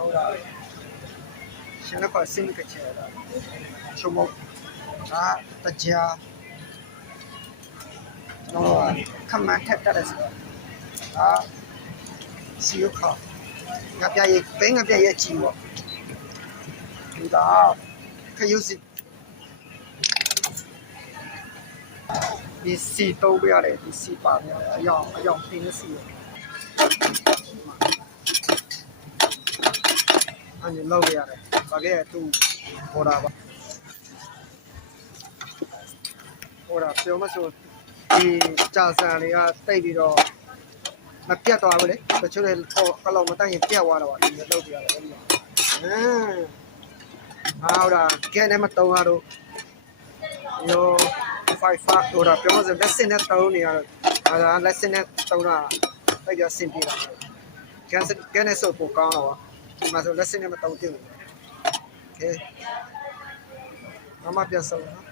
ဟုတ်လားရှင်လည်းကစင်းကချေတာချုံမတကြားတော့ခမန်းထက်တက်တယ်စီရခငါပြရဲ့ဘဲငါပြရဲ့ကြည့်ပေါ့ဒီတော့ခရုစီဒီစီတော့ပြရတယ်ဒီစီပါနေအယောင်တင်းစီအဲ့လောက်ပြရတယ်ဘာကဲသူဟောတာပါဟောတာပြောမဆိုဒီကြာဆန်တွေကတိတ်ပြီးတော့မပြတ်သွားဘူးလေတချို့လည်းကလောက်မတိုက်ရင်ပြတ်သွားတော့ဒီလောက်ပြရတယ်အဲ့ဒီဟုတ်လားကဲနဲ့မတုံးရတော့ယော5 ဟိုတာပြောမစလက်စနဲ့တုံးနေရတော့လက်စနဲ့တုံးတာတိုက်ရစင်ပြေတာကဲနဲ့ဆိုပိုကောင်းတော့ဒီမှာဆိုလက်စနဲ့မတုံးတင်ဘူးโอเคမမပြန်ဆုံးနော်